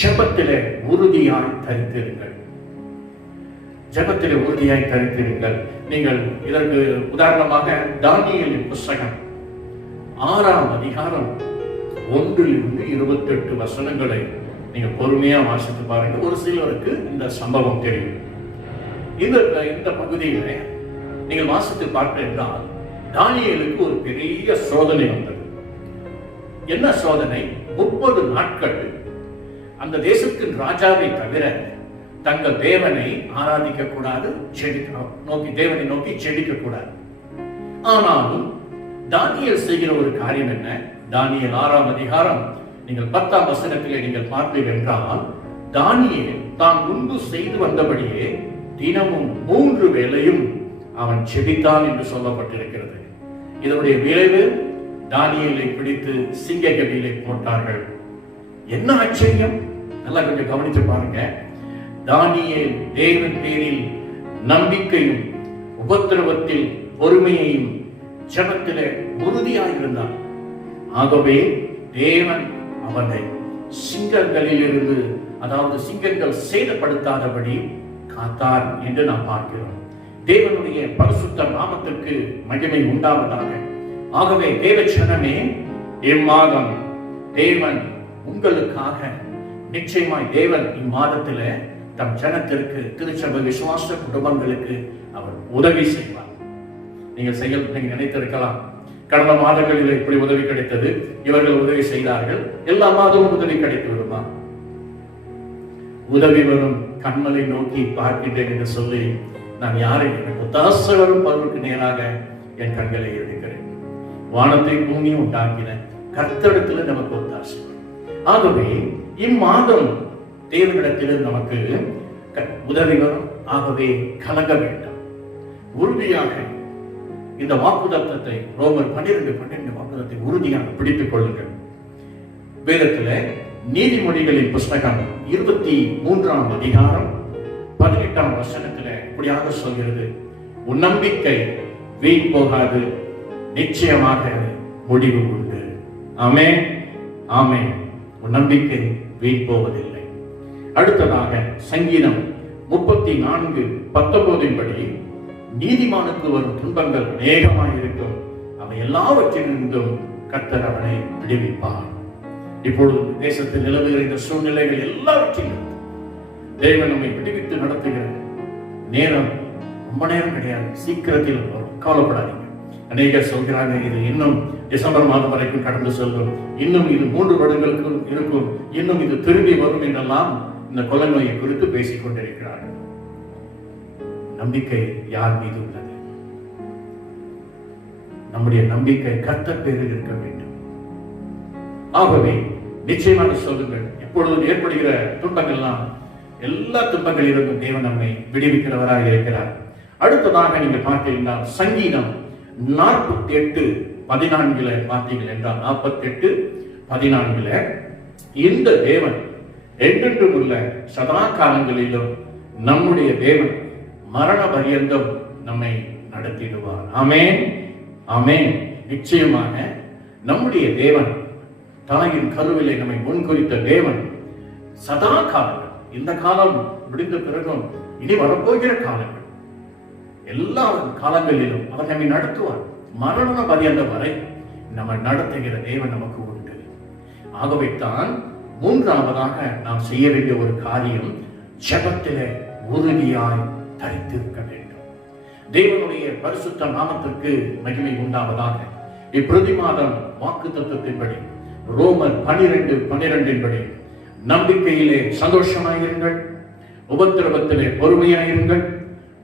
ஜெபத்திலே உறுதியாய் தரித்திருங்கள். ஜெபத்திலே உறுதியாய் தரித்திருங்கள். நீங்கள் இதற்கு உதாரணமாக தானியேலின் புத்தகம் 6ஆம் அதிகாரம் 1-28 வசனங்களை நீங்க பொறுமையா வாசித்து பாருங்க. ஒரு சிலருக்கு இந்த சம்பவம் தெரியும். இந்த பகுதியில நீங்கள் வாசித்து பார்க்க என்றால், தானியேலுக்கு ஒரு பெரிய சோதனை வந்தது. என்ன சோதனை? 30 நாட்கள் அந்த தேசத்தின் ராஜாவை தவிர தங்கள் தேவனை ஆராதிக்க கூடாது, தேவனை நோக்கி செடிக்க கூடாது. ஆனாலும் தானியேல் செய்கிற ஒரு காரியம் என்ன? தானியேல் 6ஆம் அதிகாரம் நீங்கள் 10ஆம் வசனத்திலே நீங்கள் பார்த்தீர்கள் என்றால், தானியேல் தான் முன்பு செய்து வந்தபடியே தினமும் 3 வேளையும் அவன் செபித்தான் என்று சொல்லப்பட்டிருக்கிறது. இதனுடைய விளைவு, தானியேலை பிடித்து சிங்க கபியிலே போட்டார்கள். என்ன ஆச்சரியம்! நல்லா கொஞ்சம் கவனித்து பாருங்க. தானியேல் தேவன் பேரில் நம்பிக்கையும் உபத்திரவத்தில் பொறுமையையும் ஜெபத்திலே உறுதியாயிருந்தான். ஆகவே தேவன் அவனை சிங்கங்களில் இருந்து, அதாவது சிங்கங்கள் சேதப்படுத்தாதபடி காத்தார் என்று நாம் பார்க்கிறோம். தேவனுடைய பரிசுத்த நாமத்திற்கு மகிமை உண்டாவதாக. ஆகவே தேவச்சனமே, இம்மாதம் தேவன் உங்களுக்காக நிச்சயமாய் தேவன் இம்மாதத்தில் தம் ஜனத்திற்கு, திருச்சபை விசுவாச குடும்பங்களுக்கு அவர் உதவி செய்வார். நீங்க நினைத்திருக்கலாம், கடந்த மாதங்களில் இப்படி உதவி கிடைத்தது, இவர்கள் உதவி செய்தார்கள், எல்லா மாதமும் உதவி கிடைத்து விடுமா? உதவி வரும் கண்மலை நோக்கி பார்க்கின்றேன் என்று சொல்லி நான் யாரை, எனக்கு ஒத்தாசை வரும் பருவுக்கு நேராக என் கண்களை எடுக்கிறேன். வானத்தை பூமியும் உண்டாக்கின கர்த்தரிடத்தில் நமக்கு ஒத்தாசை. ஆகவே இம்மாதம் தேவனிடத்தில் நமக்கு உதவி வரும். ஆகவே கலங்க வேண்டாம். உறுதியாக இந்த வாக்குதத்தத்தை, ரோமர் 12:12 வாக்குதத்தை உறுதியாக பிடித்துக் கொள்ளுங்கள். வேதத்தில் நீதிமொழிகளின் புஸ்தகம் 23ஆம் அதிகாரம் 18ஆம் வசனத்தில் இப்படியாக சொல்கிறது, உன் நம்பிக்கை வீண் போகாது, நிச்சயமாக முடிவு உண்டு. ஆமென், ஆமென். உன் நம்பிக்கை வீண் போவதில்லை. அடுத்ததாக சங்கீதம் 34:19 படி, நீதிமானுக்கு வரும் துன்பங்கள் அநேகமாயிருக்கும், அவை எல்லாவற்றிலிருந்தும் கர்த்தர் அவனை விடுவிப்பார். இப்பொழுது தேசத்தில் நிலவுகிற இந்த சூழ்நிலைகள் எல்லாவற்றிலும் தேவன் நம்மை விடுவித்து நடத்துகிற நேரம் ரொம்ப நேரம் கிடையாது, சீக்கிரத்தில் வரும். கவலைப்படாதீங்க. அநேகர் சொல்கிறாங்க, இது இன்னும் டிசம்பர் மாதம் வரைக்கும் கடந்து செல்லும், இன்னும் இது 3 வருடங்களுக்கு இருக்கும், இன்னும் இது திரும்பி வரும் என்றெல்லாம் இந்த கொலை நோயை குறித்து பேசிக் கொண்டிருக்கிறார்கள். நம்பிக்கை யார் மீது உள்ளது? நம்முடைய நம்பிக்கை கர்த்தர் பேரில் இருக்க வேண்டும். ஆகவே நிச்சயமாக சொல்லுங்கள், இப்பொழுது ஏற்படுகிற துன்பங்கள்லாம், எல்லா துன்பங்களிலிருந்தும் தேவன் நம்மை விடுவிக்கிறவராக இருக்கிறார். அடுத்ததாக நீங்க பார்த்தீங்கன்னா, சங்கீதம் 48:14 பார்த்தீர்கள் என்றால், 48:14 இந்த தேவன் என்றென்றும் உள்ள சதா காலங்களிலும் நம்முடைய தேவன் மரண பரியந்தம் நம்மை நடத்திடுவார். ஆமென், ஆமென். நிச்சயமாக நம்முடைய தேவன், தாயின் கருவிலே நம்மை முன்குறித்த தேவன் சதா காலங்கள், இந்த காலம் முடிந்த பிறகும் இனி வரப்போகிற காலங்கள், எல்லா காலங்களிலும் அவர் நம்மை நடத்துவார். மரண பரியந்தம் வரை நம்ம நடத்துகிற தேவன் நமக்கு உண்டு. ஆகவே தான் மூன்றாவதாக நாம் செய்ய வேண்டிய ஒரு காரியம், ஜெபத்திலே உறுதியாய் தரித்திருக்க வேண்டும். தேவனுடைய பரிசுத்த நாமத்திற்கு மகிமை உண்டாவதாக. இப்பிரதி மாதம் வாக்குத்தத்தத்தின்படி ரோமர் 12:12 நம்பிக்கையிலே சந்தோஷமாயிருங்கள், உபத்திரவத்திலே பொறுமையாயிருங்கள்,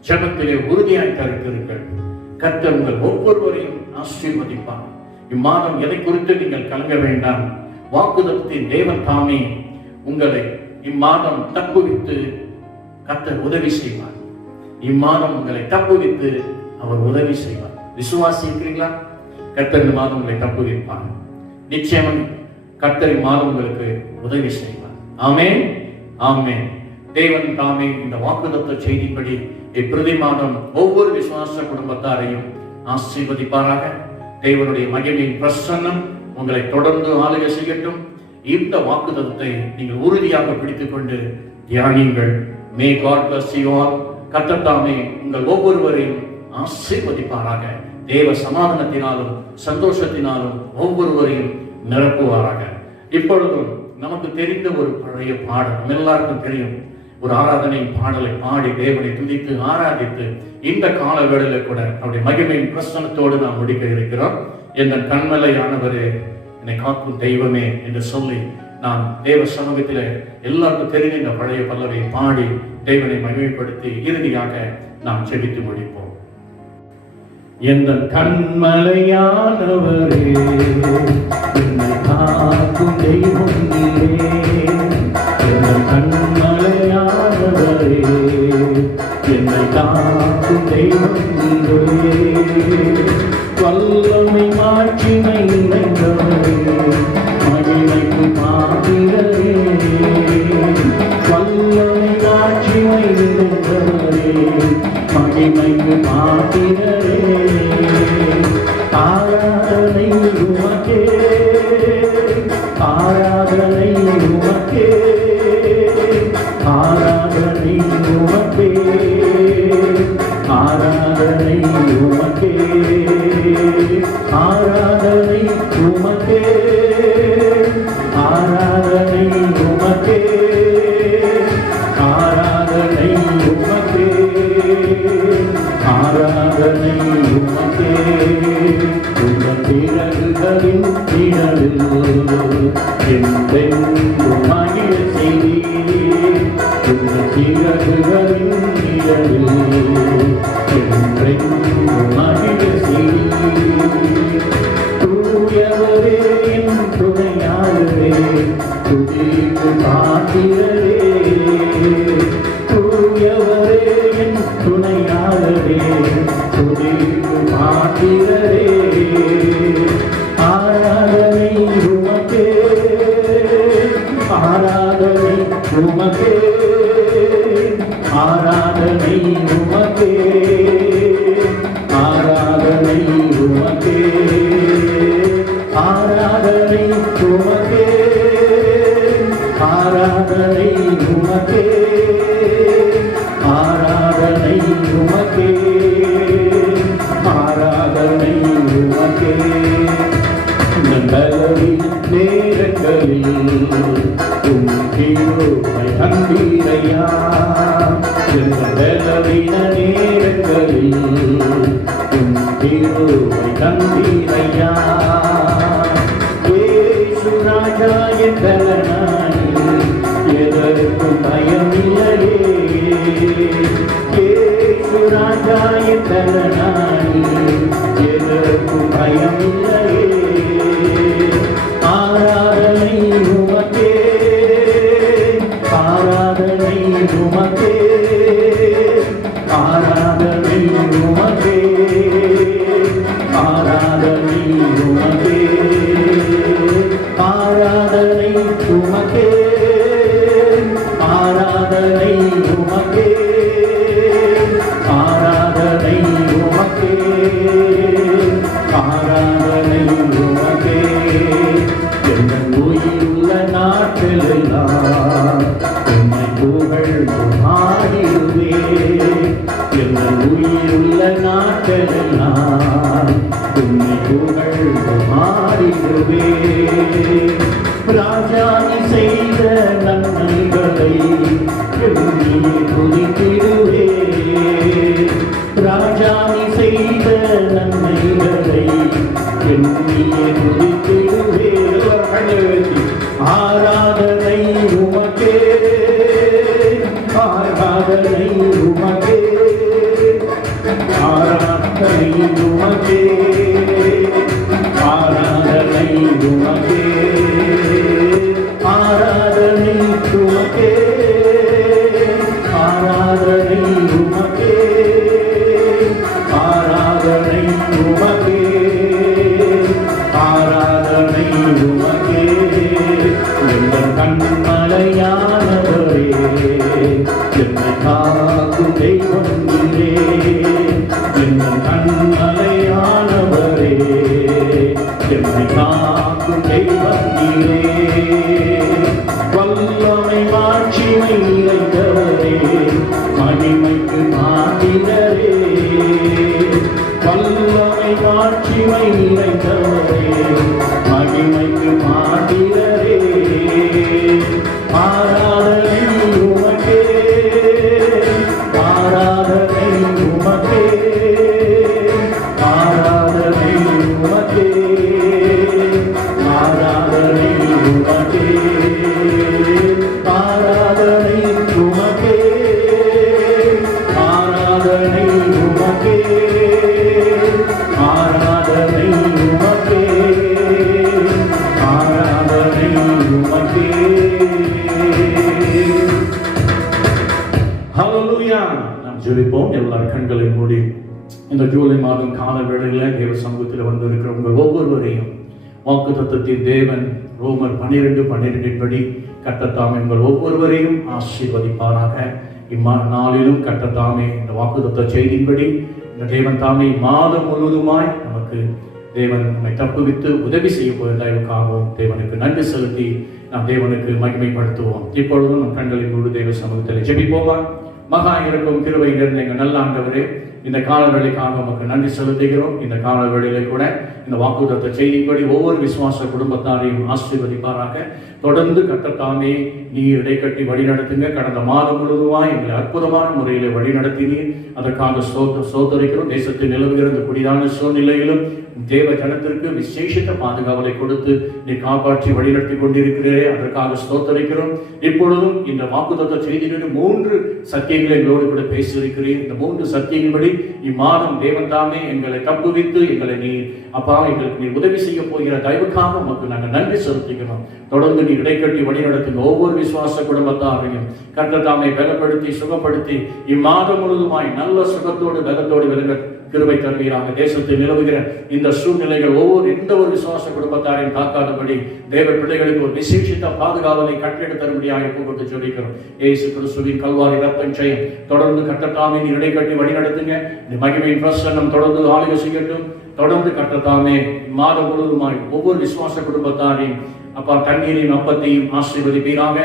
ஜெபத்திலே உறுதியாய் தரித்திருங்கள், கர்த்தர் உங்கள் ஒவ்வொருவரையும் ஆசீர்வதிப்பார். இம்மாதம் எதை குறித்து நீங்கள் கலங்க வேண்டாம். வாக்குத்தத்தத்தின் தேவன் தாமே உங்களை இம்மாதம் தப்புவித்து கர்த்தர் உதவி செய்வார். இம்மாதம் உங்களை தப்புவித்து அவர் உதவி செய்வார். விசுவாசிக்கிறீங்களா? கர்த்தர் இந்த மாதம் உங்களை தப்புவிப்பார். நிச்சயம் கர்த்தர் இம்மாதம் உங்களுக்கு உதவி செய்வார். ஆமென், ஆமென். தேவன் தாமே இந்த வாக்குத்தத்த செய்திப்படி இப்பிரதி மாதம் ஒவ்வொரு விசுவாச குடும்பத்தாரையும் ஆசீர்வதிப்பாராக. தேவனுடைய மகிமையின் பிரசன்னம் உங்களை தொடர்ந்து ஆளுகை செய்யட்டும். இந்த வாக்குத்தத்தத்தை நீங்கள் உறுதியாக பிடித்துக் கொண்டு தியானியுங்கள். May God bless you all. கர்த்தர் தாமே உங்கள் ஒவ்வொருவரையும் ஆசீர்வதிப்பாராக. தேவ சமாதானத்தினாலும் சந்தோஷத்தினாலும் ஒவ்வொருவரையும் நிரப்புவாராக. இப்பொழுதும் நமக்கு தெரிந்த ஒரு பழைய பாடல், நம்ம எல்லாருக்கும் தெரியும், ஒரு ஆராதனை பாடலை பாடி தேவனை துதித்து ஆராதித்து இந்த கால வேளையில கூட அவருடைய மகிமையின் பிரசன்னத்தோடு நாம் முடிக்க இருக்கிறோம். என் கண்மலையானவரே, என்னை காக்கும் தெய்வமே என்று சொல்லி நாம் தேவ சமூகத்தில் எல்லாருக்கும் தெரிந்த இந்த பழைய பல்லவை பாடி தேவனை மகிமைப்படுத்தி இறுதியாக நாம் ஜெபித்து முடிப்போம். எந்த கண்மலையானவரே, என்னை காக்கும் தெய்வம் நீரே. எந்த கண்மலையானவரே, என்னை காக்கும் தெய்வம் நீரே. வல்லமை மாட்சிமை நிறைந்தவரே, மகிமைக்கு பாத்திரரே. வல்லமை மாட்சிமை நிறைந்தவரே, மகிமைக்கு பாத்திரரே. ஆராதனை உமக்கே, ஆராதனை உமக்கே, ஆராதனை உமக்கே, ஆராதனை உமக்கே, ஆராதனை உமக்கே, ஆராதனை உமக்கே, ஆராதனை உமக்கே, ஆராதனை உமக்கே. உங்கள் பிறகுகளின் நிழலில் என்றென்றும் மகிழ செய்தீர். உங்கள் பிறகுகளின் நிழலில் என்றென்றும் மகிழ செய்தீர். தூயவரே என் துணையாளரே, துதிக்கு பாத்திரரே. தூயவரே என் துணையாளரே, துதிக்கு பாத்திரரே. ஆராதனை உமக்கே, ஆராதனை உமக்கே, ஆராதனை உமக்கே, ஆராதனை உமக்கே, ஆராதனை உமக்கே, ஆராதனை உமக்கே, ஆராதனை உமக்கே, ஆராதனை உமக்கே. பலவீன நேரங்களில் உம் கிருபை கண்டீரையா. பலவீன நேரங்களில் உம் கிருபை கண்டீரையா. இயேசு ராஜா என் பலனானி, எதற்கும் பயமில்லையே. இயேசு ராஜா என் பலனானி, எதற்கும் பயமில்லையே. ஆராதனை உமக்கே, ஆராதனை உமக்கே, ஆராதனை உமக்கே, ஆராதனை உமக்கே, ஆராதனை உமக்கே, ஆராதனை உமக்கே, ஆராதனை உமக்கே, ஆராதனை உமக்கே. என் உயிருள்ள நாட்களெல்லாம் உம்மை புகழ்ந்து பாடிடுவேன். என் உயிருள்ள நாட்களெல்லாம் உம்மை புகழ்ந்து பாடிடுவேன். ராஜா நீ செய்த உமக்கே, ஆராதனை உமக்கே, ஆராதனை உமக்கே, ஆராதனை உமக்கே, ஆராதனை உமக்கே, ஆராதனை உமக்கே. எங்கள் கண்மலையானவரே, என்னை காக்கும் தெய்வம் நீரே, எங்கள் கண்மலையானவரே, என்னை காக்கும் தெய்வம் நீரே. வல்லமை மாட்சிமை நிறைந்தவரே, மகிமைக்கு மாற்றினரே, வல்லமை மாட்சிமை நிறைந்தவரே, மகிமைக்கு மாற்றினரே. ஆராதனை உமக்கே, ஆராதனை உமக்கே, ஆராதனை உமக்கே, ஆராதனை உமக்கே, ஆராதனை உமக்கே, ஆராதனை உமக்கே, ஆராதனை உமக்கே, ஆராதனை உமக்கே. ஹல்லேலூயா. நாம் ஜெபிப்போம். எல்லார் கண்களை மூடி இந்த ஜூலை மாதம் கால வேளையில் தேவ சமூகத்தில் வந்திருக்கிற உங்கள் ஒவ்வொருவரையும் வாக்குத்தத்தத்தின் தேவன் ரோமர் 12:12 படி கர்த்தர் எங்கள் ஒவ்வொருவரையும் ஆசீர்வதிப்பாராக. நாளிலும் கர்த்தர் இந்த வாக்குத்தத்த செய்தியின்படி இந்த தேவன் தாமே மாதம் முழுவதுமாய் நமக்கு தேவன் நம்மை தப்புவித்து உதவி செய்ய போவதற்காகவும் தேவனுக்கு நன்றி செலுத்தி நாம் தேவனுக்கு மகிமைப்படுத்துவோம். இப்பொழுதும் நம் கண்களின் முழு தேவ சமூகத்தில் ஜெபிப்போமா. மகா இருக்கும் கிருபை நிறைந்த எங்கள் நல்ல ஆண்டவரே, இந்த காலவேளைக்காக நமக்கு நன்றி செலுத்துகிறோம். இந்த காலவேளையிலே கூட இந்த வாக்குத்தத்த செய்திப்படி ஒவ்வொரு விசுவாச குடும்பத்தாரையும் ஆசீர்வதிப்பாராக. தொடர்ந்து கர்த்தர் தாமே நீர் இடைக்கட்டி வழிநடத்துங்க. கடந்த மாதம் முழுவதுமாய் எங்களை அற்புதமான முறையில் வழிநடத்தினீர். அதற்காக சோதரிக்கிறோம். தேசத்தில் நிலவுகிற இந்த குடிதான சூழ்நிலையிலும் தேவ ஜனத்திற்கு விசேஷித்த பாதுகாவலை கொடுத்து நீ காப்பாற்றி வழிநடத்தி கொண்டிருக்கிறீரே, அதற்காக ஸ்தோத்தரிக்கிறோம். இப்பொழுதும் இந்த வாக்குத்தத்த செய்திகளில் 3 சத்தியங்களை எங்களோடு கூட பேசியிருக்கிறீர். இந்த 3 சத்தியங்களபடி இம்மாதம் தேவன் தாமே எங்களை தப்புவித்து எங்களை நீ அப்பா எங்களுக்கு நீ உதவி செய்ய போகிற தயவுக்காக உமக்கு நாங்கள் நன்றி செலுத்துகிறோம். தொடர்ந்து நீ இடைக்கட்டி வழிநடத்துங்க. ஒவ்வொரு விசுவாச குடும்பத்தாரையும் கர்த்தர் தாமே பலப்படுத்தி சுகப்படுத்தி இம்மாதம் முழுவதுமாய் நல்ல சுகத்தோடு பலத்தோடு விளங்க கிருபை தருவீராக. தேசத்தில் நிலவுகிற இந்த சூழ்நிலைகள் எந்த ஒரு விசுவாச குடும்பத்தாரையும் தாக்காதபடி தேவ பிள்ளைகளுக்கு ஒரு விசேஷித்த பாதுகாவலை கட்டளை தரும்படியாக போட்டு சொல்லிக்கிறோம். இயேசு கிறிஸ்துவின் கல்வாரி ரத்தம் செய்யும். தொடர்ந்து கர்த்தர் நீ இடைக்கட்டி வழி நடத்துங்க. இந்த மகிமையின் பிரசன்னம் தொடர்ந்து ஆளுகை செய்யட்டும். தொடர்ந்து கர்த்தர் தாமே மாதம் முழுவதுமாய் ஒவ்வொரு விசுவாச குடும்பத்தாரையும் அப்பா தண்ணீரையும் அப்பத்தையும் ஆசீர்வதிப்பீராக.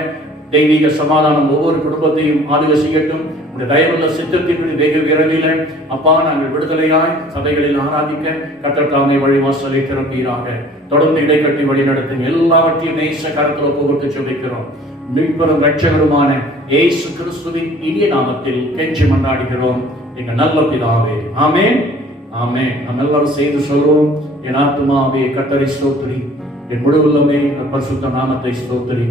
தெய்வீக சமாதானம் ஒவ்வொரு குடும்பத்தையும் ஆளுகை செய்யட்டும். உடைய தயவுள்ள சித்தத்தின்படி வெகு விரைவில் அப்பா நாங்கள் விடுதலையாய் சபைகளில் ஆராதிக்க கர்த்தர் தாமே வழிவாசலை திறப்பீராக. தொடர்ந்து இடைக்கட்டி வழி நடத்தும். எல்லாவற்றையும் நேச கரத்தில் போட்டு சொல்லிக்கிறோம். மீட்பெரும் இரட்சகருமான இயேசு கிறிஸ்துவின் இனிய நாமத்தில் கெஞ்சி மன்றாடுகிறோம் எங்கள் நல்ல பிதாவே. ஆமென், ஆமென். நம்ம எல்லாரும் செய்து சொல்வோம். என் ஆத்துமாவே கர்த்தரை ஸ்தோத்திரி, என் முழு உள்ளமே பரிசுத்த நாமத்தை ஸ்தோத்திரி.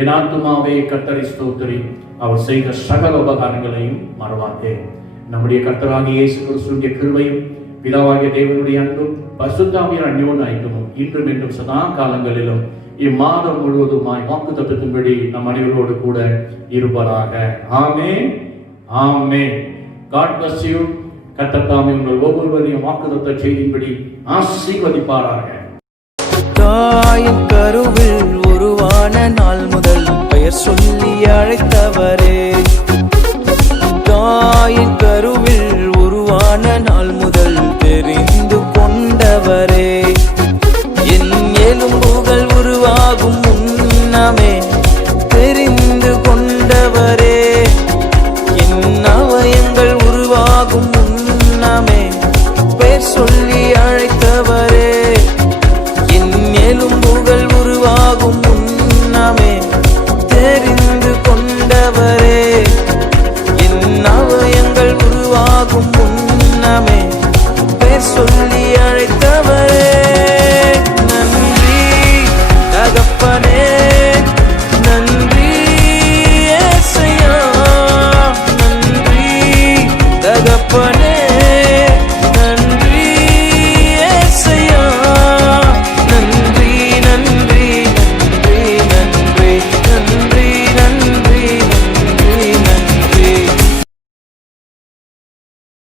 என் ஆத்துமாவே கர்த்தரை ஸ்தோத்திரி, அவர் செய்த சகல உபகாரங்களையும் மறவாதே. நம்முடைய கர்த்தராகிய இயேசு கிறிஸ்துவின் கிருபையும் பிதாவாகிய தேவனுடைய அன்பும் பரிசுத்தாவியின் அந்யோன்ய ஐக்கியமும் இன்றும் என்றும் சதா காலங்களிலும் இம்மாதம் முழுவதுமாய் வாக்குத்தத்தத்தின்படி நம் அனைவரோடு கூட இருப்பாராக. ஆமென், ஆமென். God bless you. கர்த்தர் தாமே உங்கள் ஒவ்வொருவரையும் வாக்குத்தத்த செய்தியின்படி ஆசீர்வதிப்பாராக. தாயின் கருவில் உருவான நாள் முதல் பெயர் சொல்லி அழைத்தவரே, தாயின்